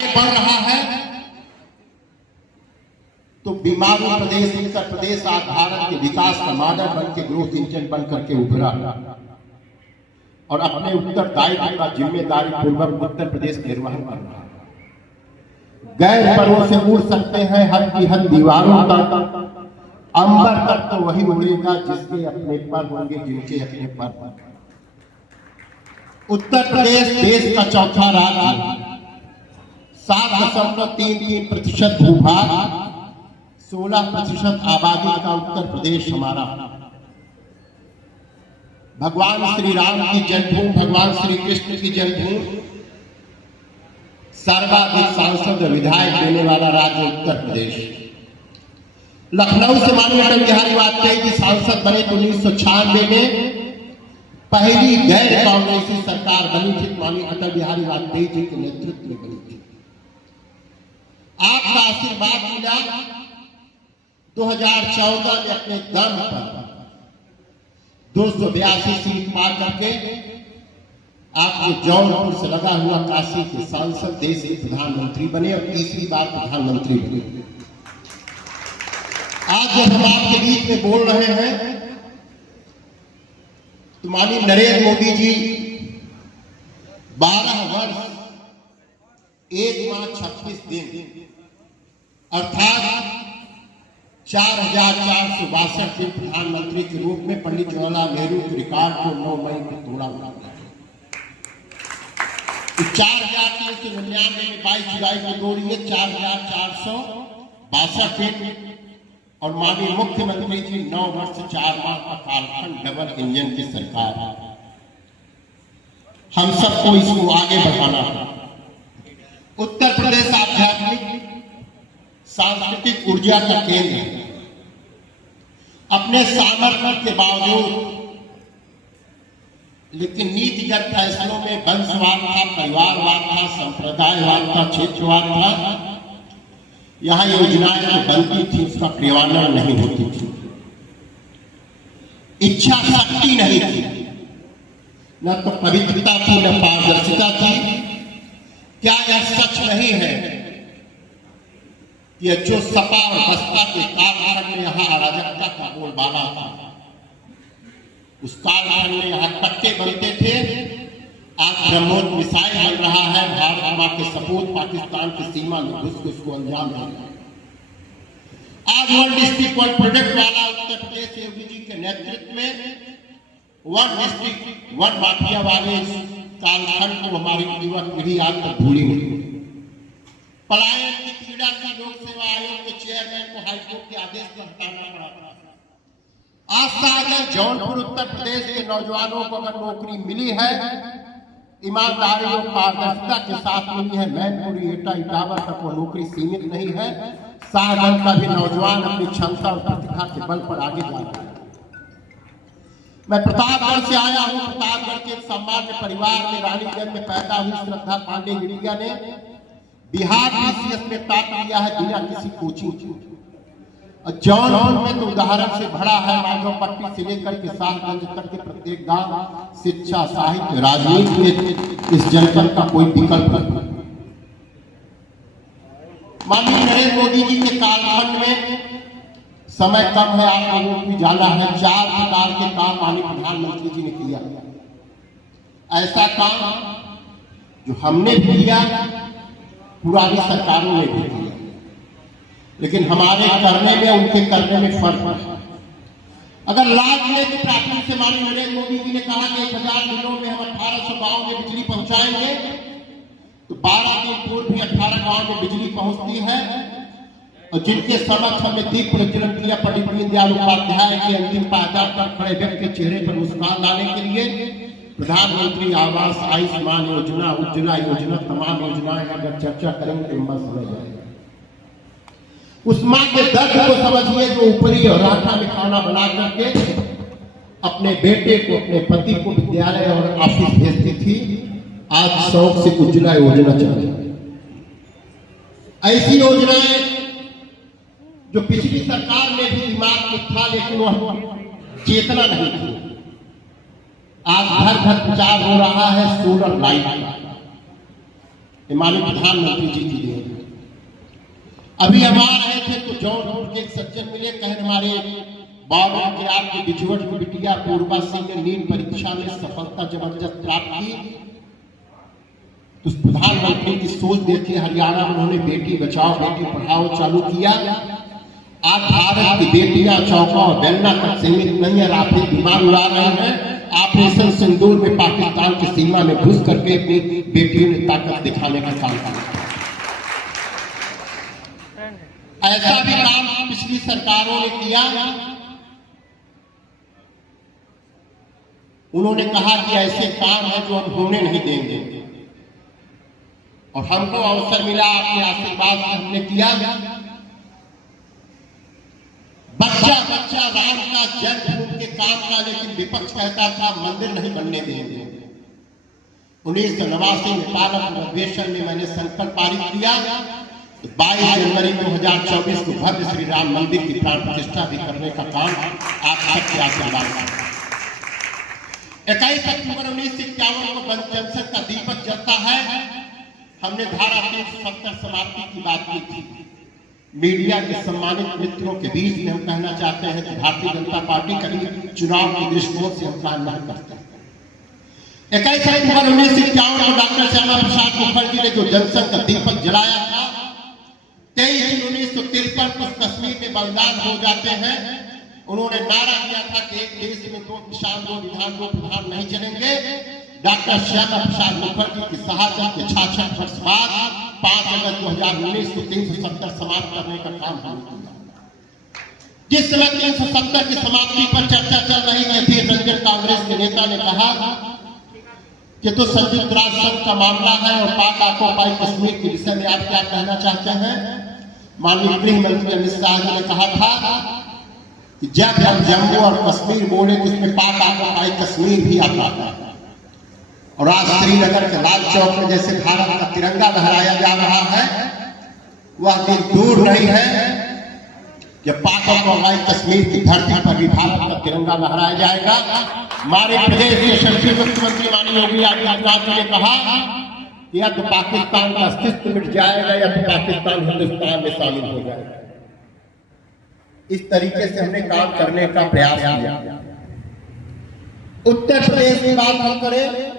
बढ़ रहा है तो बीमारू प्रदेश उत्तर प्रदेश आज भारत के विकास का मॉडल बन के ग्रोथ इंजन बन करके उभरा और अपने उत्तरदायित्व का जिम्मेदारी पूर्वक उत्तर प्रदेश निर्वहन कर रहा है। गैर परों से उड़ सकते हैं हद की हद दीवारों तक, अंबर तक तो वही उड़ेगा जिसके अपने पर होंगे, जिनके अपने पर। उत्तर प्रदेश देश का चौथा राज्य, 7.33% भूभाग, 16% आबादी का उत्तर प्रदेश हमारा। भगवान श्री राम की जन्मभूमि, भगवान श्री कृष्ण की जन्मभूमि, सर्वाधिक सांसद विधायक देने वाला राज्य उत्तर प्रदेश। लखनऊ से माननीय अटल बिहारी वाजपेयी जी सांसद बने तो 1996 में पहली गैर कांग्रेसी सरकार बनी थी, माननीय अटल बिहारी वाजपेयी जी के नेतृत्व में बनी थी। आपका आशीर्वाद मिला 2014 में अपने दम पर 282 सीट पा करके आपके जौनपुर से लगा हुआ काशी के सांसद देश के प्रधानमंत्री बने और तीसरी बार प्रधानमंत्री बने। आज जब हम आपके बीच में बोल रहे हैं तो माननीय नरेंद्र मोदी जी 12 वर्ष 1 माह 36 दिन अर्थात 4,462 दिन प्रधानमंत्री के रूप में पंडित जवाहरलाल नेहरू के रिकॉर्ड को 9 मई को तोड़ा हुआ है। 4,399 में 22 जुलाई को तोड़िए 4,462 दिन और माननीय मुख्यमंत्री जी 9 वर्ष 4 माह का कालखंड डबल इंजन की सरकार। हम सबको इसको आगे बढ़ाना है। उत्तर प्रदेश आध्यात्मिक सांस्कृतिक ऊर्जा का केंद्र है। अपने सामर्थ्य के बावजूद लेकिन नीतिगत फैसलों में वंशवाद था, परिवारवाद था, संप्रदायवाद था, क्षेत्रवाद था। यहां योजनाएं जो बनती थी उसका क्रियान्वयन नहीं होती थी, इच्छा शक्ति नहीं थी, न तो पवित्रता थी न पारदर्शिता थी। क्या यह सच नहीं है कि जो सपा और बसपा के कालखंड में यहाँ अराजकता का बोलबाला था, उस कालखंड में यहाँ पट्टे बनते थे, आज ब्रह्मोस मिसाइल बन रहा है, भारत मां के सपूत पाकिस्तान की सीमा में घुस के उसको अंजाम दे रहा है। आज वन डिस्ट्रिक्ट वन प्रोडक्ट वाला उत्तर प्रदेश योगी जी के नेतृत्व में वन डिस्ट्रिक्ट वन माफिया वाले कालखंड को हमारी युवा पीढ़ी आज तक भूली नहीं। पलायन की पीड़ा की लोक सेवा आयोग के चेयरमैन को हाईकोर्ट के आदेश पर हटाना पड़ा। आज का अगर जौनपुर उत्तर प्रदेश के नौजवानों को अगर नौकरी मिली है, ईमानदारी और पारदर्शिता के साथ मिली है, मैनपुरी एटा इटावा तक वो नौकरी सीमित नहीं है। सागर का भी नौजवान अपनी क्षमता और प्रतिभा के बल पर आगे जा रहा है। मैं प्रतापगढ़ से आया हूँ। प्रतापगढ़ के सामान्य परिवार में रानीगंज में पैदा हुई श्रद्धा पांडे गिरिया ने बिहार बीसीएस में टॉप किया है बिना किसी कोचिंग। जौनपुर में तो उदाहरण से भरा है। माधवपट्टी से लेकर के सालगंज तक के प्रत्येक गांव शिक्षा, साहित्य, राजनीति में इस जनपद का कोई विकल्प नहीं। माननीय नरेंद्र मोदी जी के कालखंड में समय कम है, आप लोगों को भी जाना है, 4 प्रकार के काम माननीय प्रधानमंत्री जी ने किया। ऐसा काम जो हमने भी किया, पुरानी सरकारों ने भी किया, लेकिन हमारे करने में उनके करने में फर्क है। अगर लाल जिले की प्राथमिक से माननीय नरेंद्र मोदी जी ने कहा कि 1000 दिनों में हम 1800 गांव में बिजली पहुंचाएंगे, तो 12 दिन पूर्व भी 18 गांव में बिजली पहुंचती है। और जिनके समक्ष हमने दीप प्रज्वलन किया, पंडित दीनदयाल उपाध्याय के अंतिम पायदान पर खड़े व्यक्ति के चेहरे पर मुस्कान लाने के लिए प्रधानमंत्री आवास, आयुष्मान योजना, उज्ज्वला योजना, तमाम योजनाएं अगर चर्चा करेंगे तो लंबा समय जाएगा। उस मां के दर्द को समझिए जो ऊपरी और राठा में खाना बना करके अपने बेटे को, अपने पति को विद्यालय और ऑफिस भेजती थी। आज शौक से उज्ज्वला योजना चल रही है। ऐसी योजनाएं जो पिछली सरकार में भी दिमाग में था लेकिन वह चेतना नहीं थी। आज घर घर प्रचार हो रहा है सोलर लाइट का। ये माननीय प्रधानमंत्री जी की देन। अभी हम आ रहे थे तो जौनपुर के एक सज्जन मिले, कहे हमारे बाबा के आपके बिछुअट की बिटिया पूर्वा सिंह ने नीट परीक्षा में सफलता जबरदस्त प्राप्त की। तो प्रधानमंत्री की सोच देखिए, हरियाणा में उन्होंने बेटी बचाओ बेटी पढ़ाओ चालू किया। आज भारत की बेटियां चौका और बेलना तक सीमित नहीं है, राफेल विमान उड़ा रहे हैं। ऑपरेशन सिंदूर में पाकिस्तान की सीमा में घुस करके अपनी बेटियों ने ताकत दिखाने का काम किया। ऐसा भी काम पिछली सरकारों ने किया। उन्होंने कहा कि ऐसे काम है जो हम होने नहीं देंगे, और हमको अवसर मिला, आपके आशीर्वाद से हमने किया। बच्चा बच्चा राम का जन्मभूमि के काम का, लेकिन विपक्ष कहता था मंदिर नहीं बनने देंगे। 1989 में पालक अधिवेशन में मैंने संकल्प पारित किया, 22 जनवरी 2024 को भव्य श्री राम मंदिर की प्राण प्रतिष्ठा भी करने का काम आप सबके आशीर्वाद से। 21 अक्टूबर 1951 को जनसंघ का दीपक जलता है। हमने धारा 370 समाप्ति की बात की थी। मीडिया के सम्मानित मित्रों के बीच में हम कहना चाहते हैं कि भारतीय जनता पार्टी कभी चुनाव के दृष्टिकोण से हम काम नहीं करते। 21 अक्टूबर 1951 को डॉक्टर श्यामा प्रसाद मुखर्जी ने जो जनसंघ का दीपक जलाया था, 23 जून 1953 को कश्मीर में बलिदान हो जाते हैं। उन्होंने नारा दिया था कि एक देश में 2 किसान 2 विधान 2 प्रधान नहीं चलेंगे। डॉक्टर श्यामा प्रसाद मुखर्जी की शहादत के 66 वर्ष बाद 5 अगस्त 2019 को 370 समाप्त करने का काम हमने किया। जिस समय 370 की समाप्ति पर चर्चा चल रही है, फिर रंजन कांग्रेस के नेता ने कहा कि तो संयुक्त राष्ट्र संघ का मामला है और पाक ऑक्युपाई कश्मीर के विषय में आप क्या कहना चाहते हैं। माननीय गृह मंत्री अमित शाह जी ने कहा था कि जब हम जम्मू और कश्मीर बोले तो इसमें पाक ऑक्युपाई कश्मीर भी आता है। और आज श्रीनगर के लाल चौक में जैसे भारत का तिरंगा लहराया जा रहा है, वह दिन दूर नहीं है कि पाक ऑक्युपाई कश्मीर की धरती पर भी भारत का तिरंगा लहराया जाएगा। हमारे प्रदेश के यशस्वी मुख्यमंत्री माननीय योगी आदित्यनाथ जी ने कहा कि या तो पाकिस्तान का अस्तित्व मिट जाएगा या तो पाकिस्तान हिंदुस्तान में शामिल हो जाएगा। इस तरीके से हमने काम करने का प्रयास किया। उत्तर प्रदेश की बात हम करें